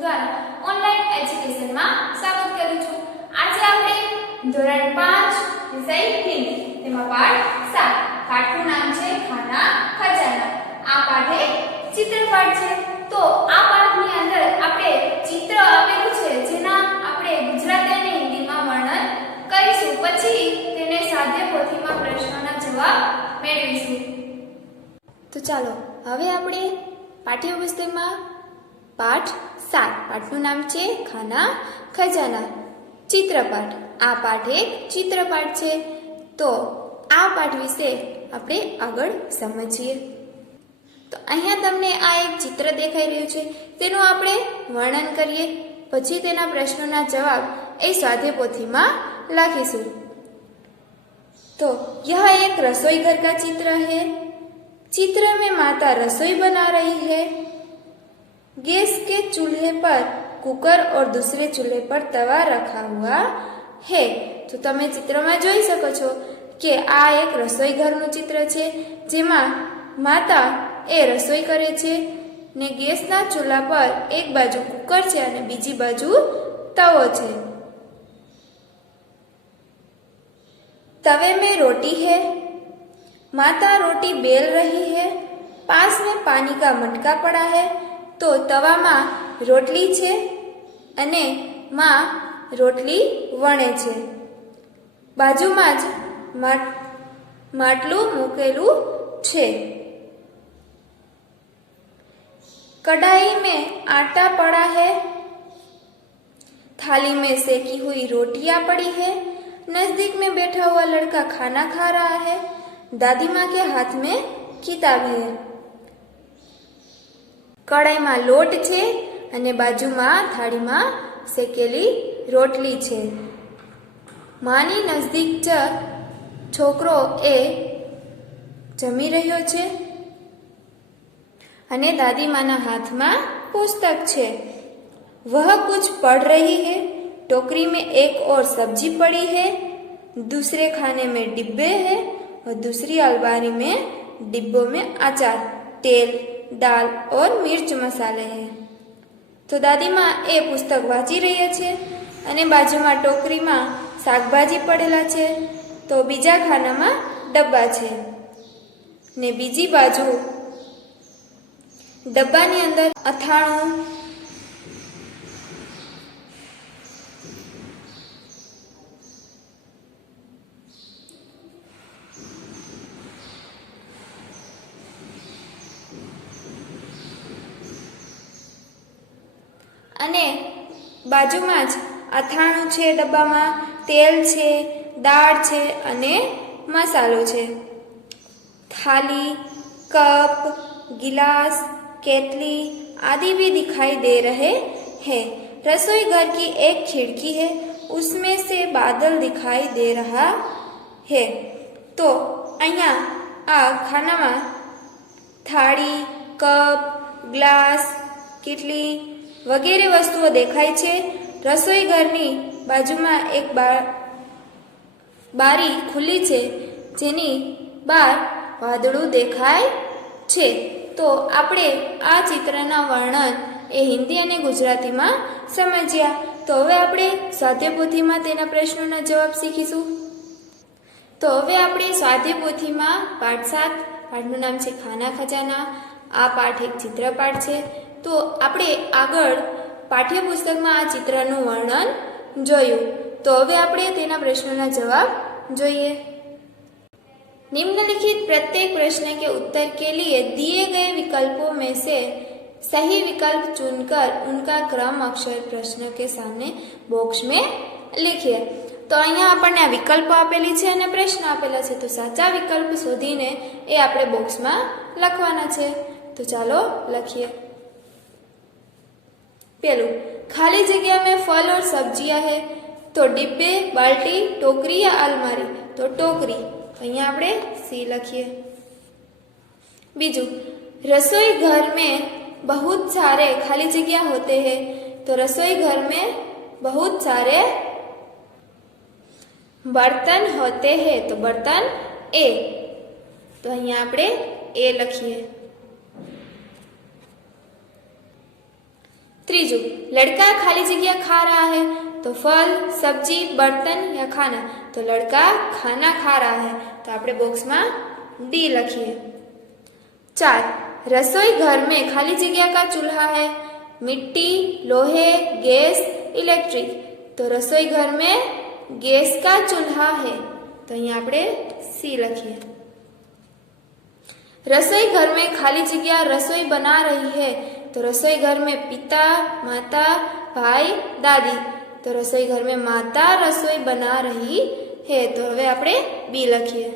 દ્વારા ઓનલાઈન એજ્યુકેશનમાં સ્વાગત કરું છું। આજે આપણે ધોરણ 5 વિષય હિન્દી તેમાં પાઠ 7 પાઠનું નામ છે ખાના ખજાના। આ પાઠ એક ચિત્રપાઠ છે। તો આ પાઠની અંદર આપણે ચિત્ર આપેલું છે જેના આપણે ગુજરાતી અને હિન્દીમાં વર્ણન કરીશું, પછી તેને સાદે પોથીમાં પ્રશ્નોના જવાબ મેળવીશું। તો ચાલો હવે આપણે પાઠ્યપુસ્તકમાં પાઠ 7 પાઠનું નામ છે ખાના ખજાના ચિત્રપાઠ। આ પાઠ એક ચિત્રપાઠ છે। તો આ પાઠ વિશે આપણે આગળ સમજીએ। તો અહીંયા તમને આ એક ચિત્ર દેખાઈ રહ્યું છે, તેનું આપણે વર્ણન કરીએ, પછી તેના પ્રશ્નોના જવાબ એ સ્વાધ્યાય પોથીમાં લખીશું। तो यह एक रसोई घर का चित्र है। चित्र में माता रसोई बना रही है। गैस के चूल्हे पर कुकर और दूसरे चूल्हे पर तवा रखा हुआ है। तो તમે ચિત્રમાં જોઈ શકો છો કે આ એક રસોઈ ઘરનું ચિત્ર છે, જેમાં માતા એ રસોઈ કરે છે ને ગેસના ચૂલા પર એક બાજુ કુકર છે અને બીજી બાજુ તવો છે। तवे में रोटी है। माता रोटी बेल रही है। पास में पानी का मटका पड़ा है। तो तवा में रोटली छे अने मां रोटली वणे छे। बाजू में ज માટલું મૂકેલું છે। कढ़ाई में आटा पड़ा है। थाली में सेकी हुई रोटियां पड़ी है। नजदीक में बैठा हुआ लड़का खाना खा रहा है। दादी माँ के हाथ में किताब है। कढ़ाई में लोट छे अने बाजू में थाली में सेकेली रोटली छे। मानी नजदीक ज छोकरो ए जमी रह्यो छे अने दादी माँ ना हाथ में पुस्तक छे। वह कुछ पढ़ रही है। टोकरी में एक और सब्जी पड़ी है। दूसरे खाने में डिब्बे हैं और दूसरी अलमारी में डिब्बों में अचार, तेल, दाल और मिर्च मसाले हैं। तो दादी माँ ए पुस्तक वाँची रही है अने बाजू में टोकरी में शाकभाजी पड़ेला छे। तो बीजा खाना में डब्बा छे ने बीजी बाजू डब्बानी अंदर અથાણું, અને બાજુમાં જ અથાણું છે, ડબ્બામાં તેલ છે, દાળ છે અને મસાલો છે। थाली, कप, गिलास, केतली आदि भी दिखाई दे रहे हैं। रसोई घर की एक खिड़की है, उसमें से बादल दिखाई दे रहा है। तो अहिया आ खाना में थाली, कप, ग्लास, केटली वगैरह वस्तुओं देखाय छे। रसोई घरनी बाजूमां एक बारी खुली छे, जेनी बार वादळुं देखाय छे। तो आपणे आ चित्रना वर्णन ए हिंदी अने गुजराती में समझ्या। तो हवे आपणे स्वाध्याय पोथीमां तेना प्रश्नोना जवाब शीखीशुं। तो हवे आपणे स्वाध्याय पोथीमां पाठ 7 पाठनुं नाम छे खाना खजाना। आ पाठ एक चित्रपाठ छे। तो આપણે આગળ પાઠ્યપુસ્તકમાં આ ચિત્રનું વર્ણન જોયું। તો હવે આપણે તેના પ્રશ્નોના જવાબ જોઈએ। निम्नलिखित प्रत्येक प्रश्न के उत्तर के लिए दिए गए विकल्पों में से सही विकल्प चुनकर उनका क्रम अक्षर प्रश्न के सामने बॉक्स में लिखिए। तो અહીંયા આપણને આ વિકલ્પો આપેલી છે અને પ્રશ્ન આપેલા છે। તો સાચા વિકલ્પ શોધીને એ આપણે બોક્સમાં લખવાના છે। તો ચાલો લખીએ। पहलू खाली जगह में फल और सब्जियां है। तो डिब्बे, बाल्टी, टोकरी या अलमारी। तो टोकरी, अहीं आपणे सी लखीए। बीजू रसोई घर में बहुत सारे खाली जगह होते हैं। तो रसोई घर में बहुत सारे बर्तन होते हैं। तो बर्तन ए। तो अहीं आपणे ए लखीए। तीजू, लड़का खाली जगह खा रहा है तो फल, सब्जी, बर्तन या खाना। तो लड़का खाना खा रहा है, तो આપણે બોક્સમાં डी લખીએ। 4, रसोई घर में खाली जगह का चूल्हा है, मिट्टी, लोहे, गैस, इलेक्ट्रिक। तो रसोई घर में गैस का चूल्हा है, तो અહીં આપણે सी લખીએ। रसोई घर में खाली जगह रसोई बना रही है, तो रसोई घर में पिता, माता, भाई, दादी। तो रसोई घर में माता रसोई बना रही है, तो हवे આપણે बी લખીએ।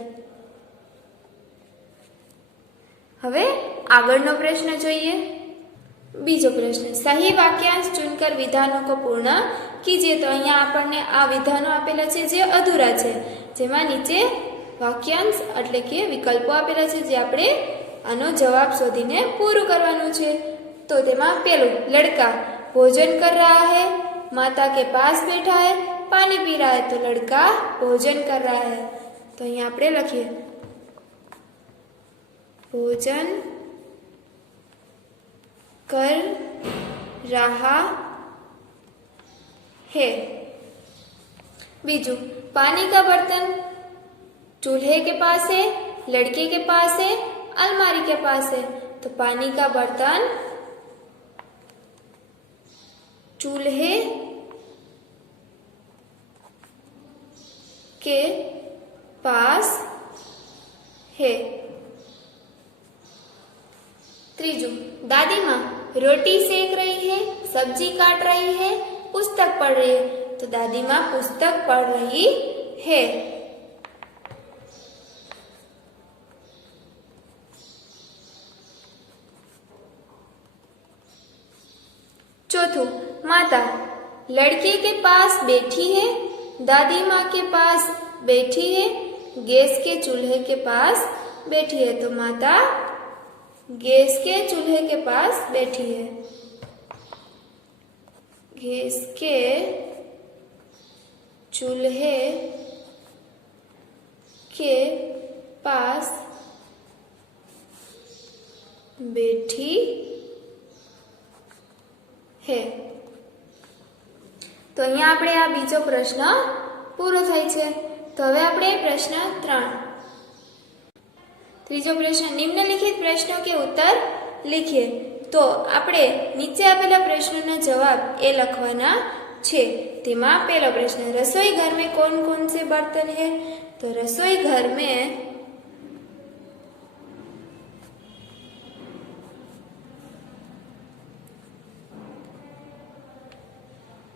હવે આગળનો પ્રશ્ન જોઈએ। બીજો પ્રશ્ન, सही वाक्यांश चुनकर विधानों को पूर्ण कीजिए। तो અહીંયા આપણને આ વિધાનો આપેલા છે જે અધૂરા છે, જેમાં નીચે વાક્यांश એટલે કે વિકલ્પો આપેલા છે, જે આપણે આનો જવાબ શોધીને પૂરું કરવાનું છે। તો તેમાં પહેલું, लड़का भोजन कर रहा है, माता के पास बैठा है, पानी पी रहा है। तो लड़का भोजन कर रहा है, तो અહીંયા આપણે લખીએ भोजन कर रहा है। बीजू, पानी का बर्तन चूल्हे के पास है, लड़के के पास है, अलमारी के पास है। तो पानी का बर्तन चूल्हे के पास है। तीजू, दादी माँ रोटी सेक रही है, सब्जी काट रही है, पुस्तक पढ़ रही है। तो दादी माँ पुस्तक पढ़ रही है। चौथू, माता लड़के के पास बैठी है, दादी माँ के पास बैठी है, गैस के चूल्हे के पास बैठी है। तो माता गैस के चूल्हे के पास बैठी है, गैस के चूल्हे के पास बैठी है। तो અહીંયા આપણે આ બીજો પ્રશ્ન પૂરો થાય છે। તો હવે આપણે પ્રશ્ન 3। ત્રીજો પ્રશ્ન, નિમ્નલિખિત प्रश्नों के उत्तर लिखिए। तो આપણે નીચે આપેલા પ્રશ્નોના જવાબ એ લખવાના છે। તેમાં પહેલો પ્રશ્ન, रसोई घर में कौन कौन से बर्तन है। तो रसोई घर में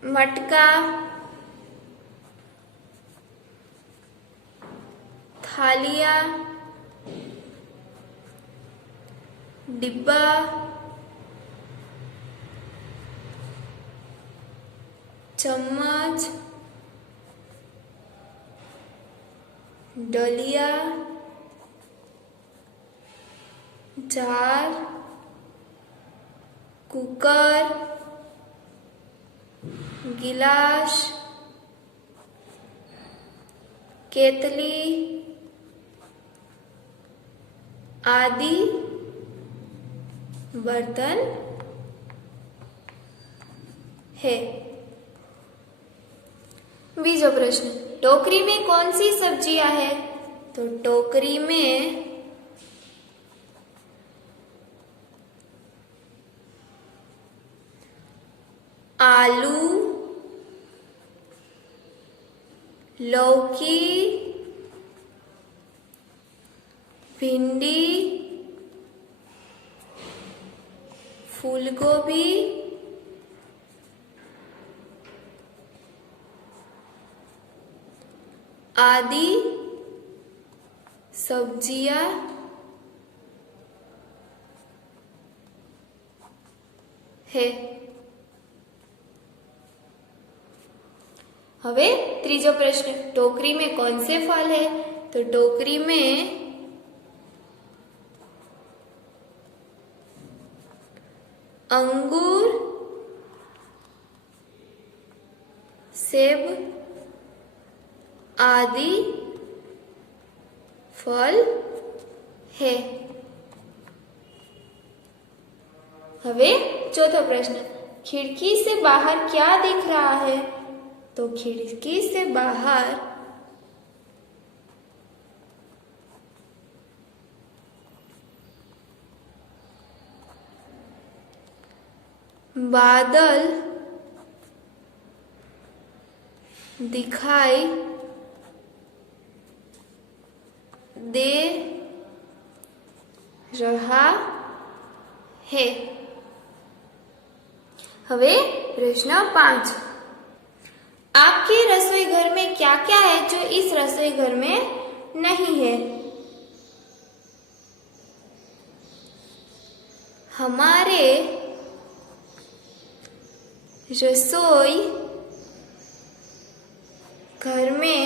मटका, थालिया, डिब्बा, चम्मच, डलिया, जार, कुकर, गिलास, केतली आदि बर्तन है। बीजो प्रश्न, टोकरी में कौन सी सब्जियां है। तो टोकरी में आलू, लौकी, भिंडी, फूलगोभी, आदि सब्जियां है। હવે ત્રીજો પ્રશ્ન, टोकरी में कौन से फल है। तो टोकरी में अंगूर, सेब आदि फल है। હવે ચોથો પ્રશ્ન, खिड़की से बाहर क्या दिख रहा है? तो खिड़की से बाहर बादल दिखाई दे रहा है। હવે प्रश्न 5, आपके रसोई घर में क्या क्या है जो इस रसोई घर में नहीं है? हमारे रसोई घर में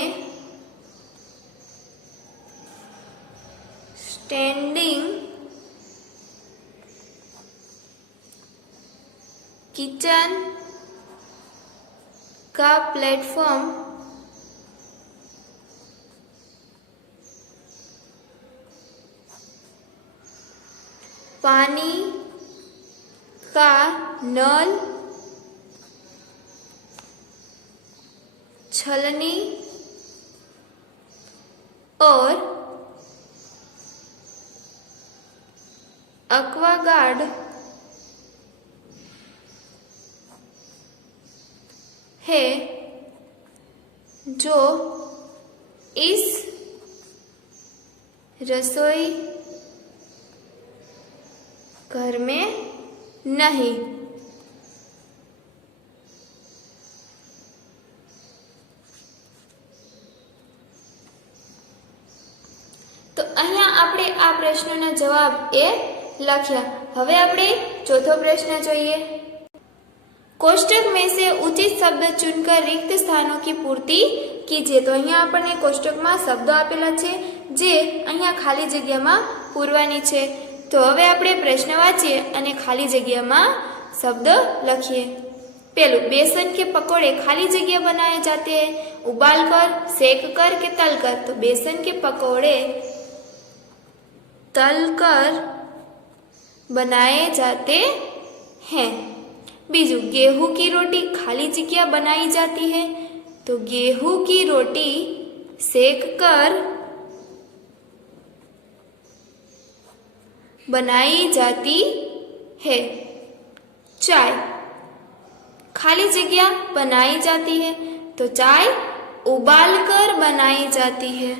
स्टैंडिंग किचन का प्लेटफॉर्म पानी का नल, छलनी और एक्वागार्ड है जो इस रसोई घर में नहीं। तो અહીંયા આપણે આ પ્રશ્નનો જવાબ એ લખ્યા। હવે આપણે ચોથો પ્રશ્ન જોઈએ। कोष्टक में से उचित शब्द चुनकर रिक्त स्थानों की पूर्ति कीजिए। तो અહીંયા આપણને કોષ્ટકમાં શબ્દો આપેલા છે જે અહીંયા ખાલી જગ્યામાં પૂરવાની છે। તો હવે આપણે પ્રશ્ન વાંચીએ અને ખાલી જગ્યામાં શબ્દ લખીએ। पहलू, बेसन के पकोड़े खाली जगह बनाए जाते हैं, उबाल कर, सेक कर के तल कर। तो बेसन के पकोड़े तल कर बनाए जाते हैं। बीजू, गेहूं की रोटी खाली जगह बनाई जाती है। तो गेहूं की रोटी सेक कर बनाई जाती है। चाय खाली जगह बनाई जाती है। तो चाय उबाल कर बनाई जाती है।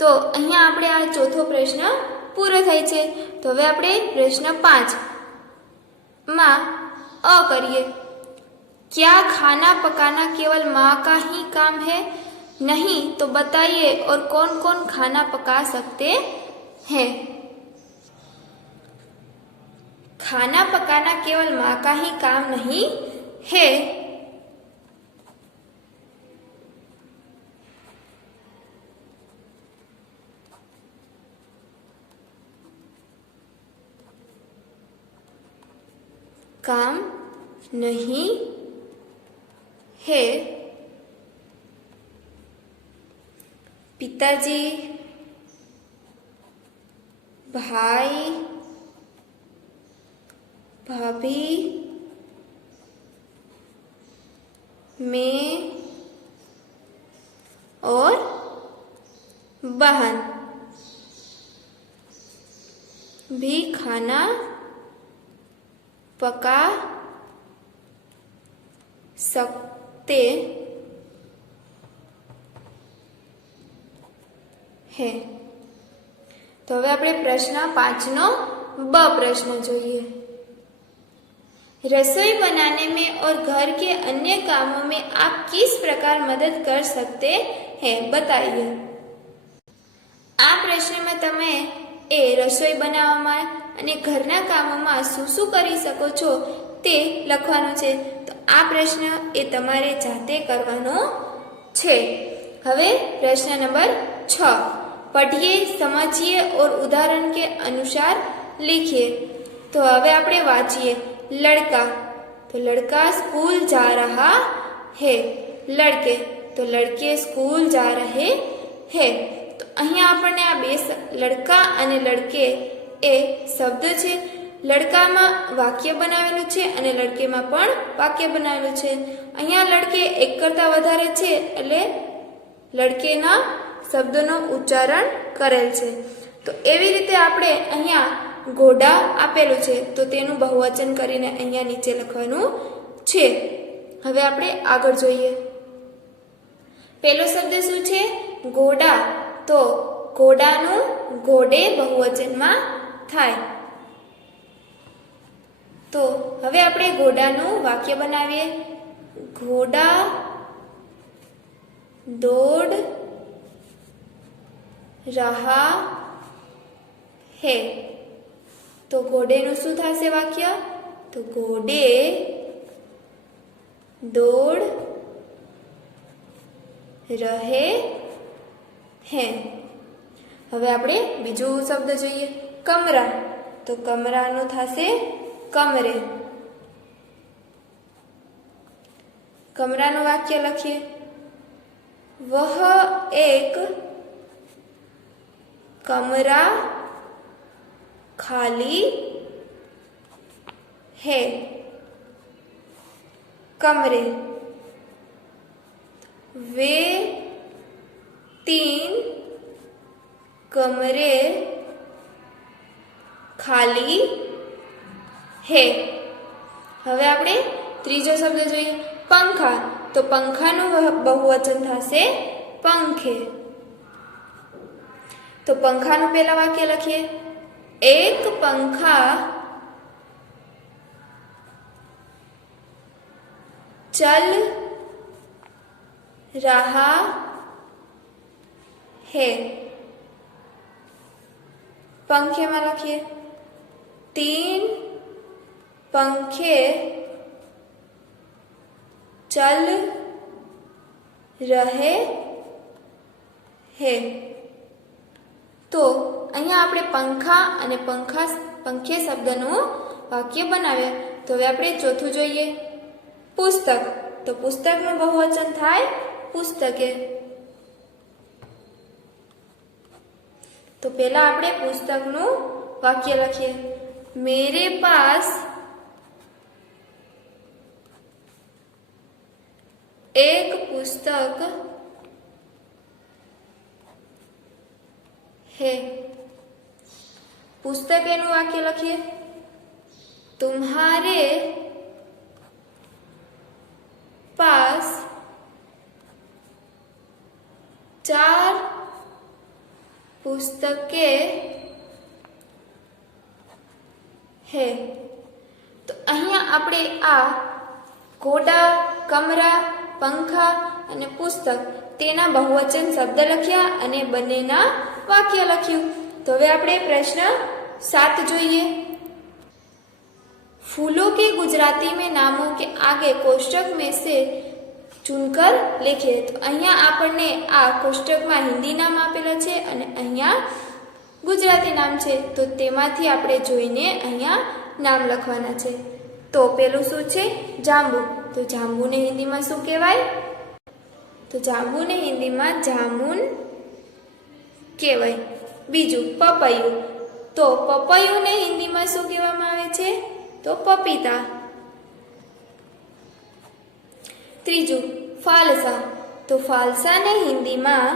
तो અહીંયા આપણે આ ચોથો પ્રશ્ન પૂરો થાય છે। તો હવે આપણે પ્રશ્ન 5 માં અ કરીએ। क्या खाना पकाना केवल माँ का ही काम है? नहीं तो बताइए और कौन कौन खाना पका सकते हैं? खाना पकाना केवल माँ का ही काम नहीं है। काम नहीं है। पिताजी, भाई, भाभी, मैं और बहन भी खाना पका सकते हैं। तो હવે આપણે પ્રશ્ન 5 નો બ પ્રશ્ન જોઈએ। रसोई बनाने में और घर के अन्य कामों में आप किस प्रकार मदद कर सकते हैं? बताइए। आ प्रश्न में तमे ए रसोई बनाववामां अने घरना कामोमां शुं करी शको छो ते लखवानुं छे। तो आ प्रश्न ए तमारे जाते करवानो छे। हवे प्रश्न नंबर 6, पढ़िए, समझिए और उदाहरण के अनुसार लिखिए। तो हवे आपणे वांचीए। लड़का, तो लड़का स्कूल जा रहा है। लड़के, तो लड़के स्कूल जा रहे हैं। तो अहीं आपने आ बे लड़का अने लड़के એ શબ્દ છે. લડકામાં વાક્ય બનાવેલું છે અને લડકેમાં પણ વાક્ય બનાવેલું છે. અહીંયા લડકે એક કરતાં વધારે છે એટલે લડકેના શબ્દનો ઉચ્ચારણ કરેલ છે. તો એવી રીતે આપણે અહીંયા ઘોડા આપેલું છે તો તેનું બહુવચન કરીને અહીંયા નીચે લખવાનું છે. હવે આપણે આગળ જોઈએ. પહેલો શબ્દ શું છે? ઘોડા. તો ઘોડાનું ઘોડે બહુવચનમાં થાય. તો હવે આપણે ઘોડાનું વાક્ય બનાવીએ. ઘોડા દોડ રહા હે. તો ઘોડેનું શું થશે વાક્ય? તો ઘોડે દોડ રહે હે. હવે આપણે બીજું શબ્દ જોઈએ. કમરા. તો કમરાનું થશે કમરે. કમરાનું વાક્ય લખીએ. વહ એક कमरा खाली है. कमरे. वे 3 कमरे खाली है. હવે આપણે ત્રીજો શબ્દ જોઈએ. પંખા. તો પંખાનું બહુવચન થશે પંખે. તો પંખાનું પહેલા વાક્ય લખીએ. એક પંખા चल रहा है. पंखे में लखिए. 3 पंखे चल रहे हैं. तो અહીંયા આપણે પંખા અને પંખે શબ્દનું વાક્ય બનાવ્યા. તો હવે આપણે ચોથું જોઈએ. પુસ્તક. તો પુસ્તકનું બહુવચન થાય પુસ્તકે. તો પહેલા આપણે પુસ્તકનું વાક્ય લખીએ. मेरे पास एक पुस्तक है. पुस्तक एनु वाक्य लखिए. तुम्हारे पास 4 पुस्तकें है. तो અહીંયા આપણે આ ઘોડા, કમરા, પંખા અને પુસ્તક તેના બહુવચન શબ્દ લખ્યા અને બંનેના વાક્ય લખ્યું. તો હવે આપણે પ્રશ્ન 7 જોઈએ. फूलों के गुजराती में नामों के आगे कोष्टक में से चुनकर लिखिए. तो અહીંયા આપણને આ કોષ્ટકમાં હિન્દી નામ આપેલા છે અને અહીંયા ગુજરાતી નામ છે. તો તેમાંથી આપણે જોઈને અહીંયા નામ લખવાના છે. તો પેલું શું છે? જાંબુ. તો જાંબુને હિન્દીમાં શું કહેવાય? તો જાંબુને હિન્દીમાં જામુન કહેવાય. બીજું પપૈયું. તો પપૈયુંને હિન્દીમાં શું કહેવામાં આવે છે? તો પપીતા. ત્રીજું ફાલસા. તો ફાલસાને હિન્દીમાં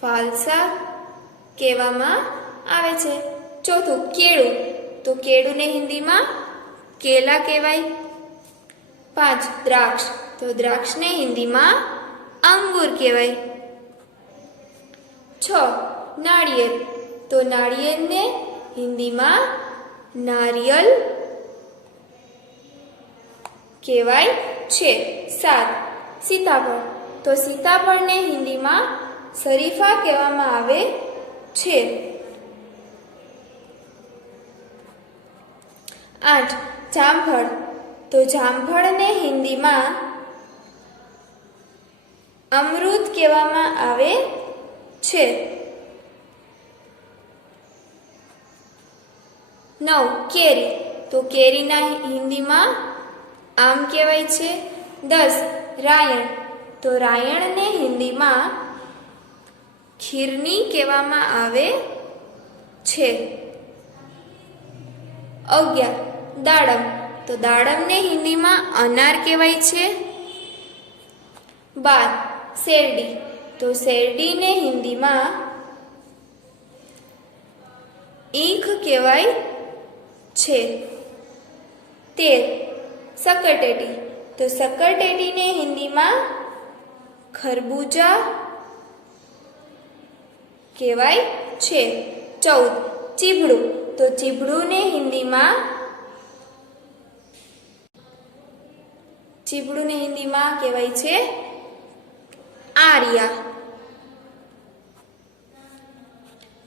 ફાલસા કહેવામાં આવે છે. ચોથું કેળું. તો કેળુંને હિન્દીમાં કેલા કહેવાય. 5 દ્રાક્ષ. તો દ્રાક્ષને હિન્દીમાં અંગુર કહેવાય. 6 નાળિયેર. તો નાળિયેરને હિન્દીમાં નારિયલ કહેવાય છે. 7 સીતાફળ. તો સીતાફળને હિન્દીમાં શરીફા કહેવામાં આવે છે. 8 જામફળ. તો જામફળને હિન્દીમાં અમૃત કહેવામાં આવે છે. 9 કેરી. તો કેરીના હિન્દીમાં આમ કહેવાય છે. 10 રાયણ. તો રાયણને હિન્દીમાં ખીરની કહેવામાં આવે છે. 11 દાડમ, તો દાડમને હિન્દીમાં અનાર કહેવાય છે. 12 શેરડી, તો શેરડીને હિન્દીમાં ઈખ કહેવાય છે. 13 સકરટેટી, તો સકરટેટીને હિન્દીમાં ખરબૂજા કહેવાય છે. 14 ચીભડું, તો ચીભડુંને હિન્દીમાં કહેવાય છે આર્યા.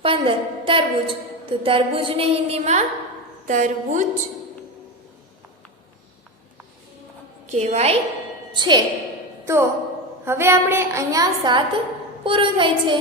15 તરબૂચ, તો તરબૂચને હિન્દીમાં તરબૂચ કહેવાય છે. તો હવે આપણે અહીંયા 7 પૂરું થાય છે.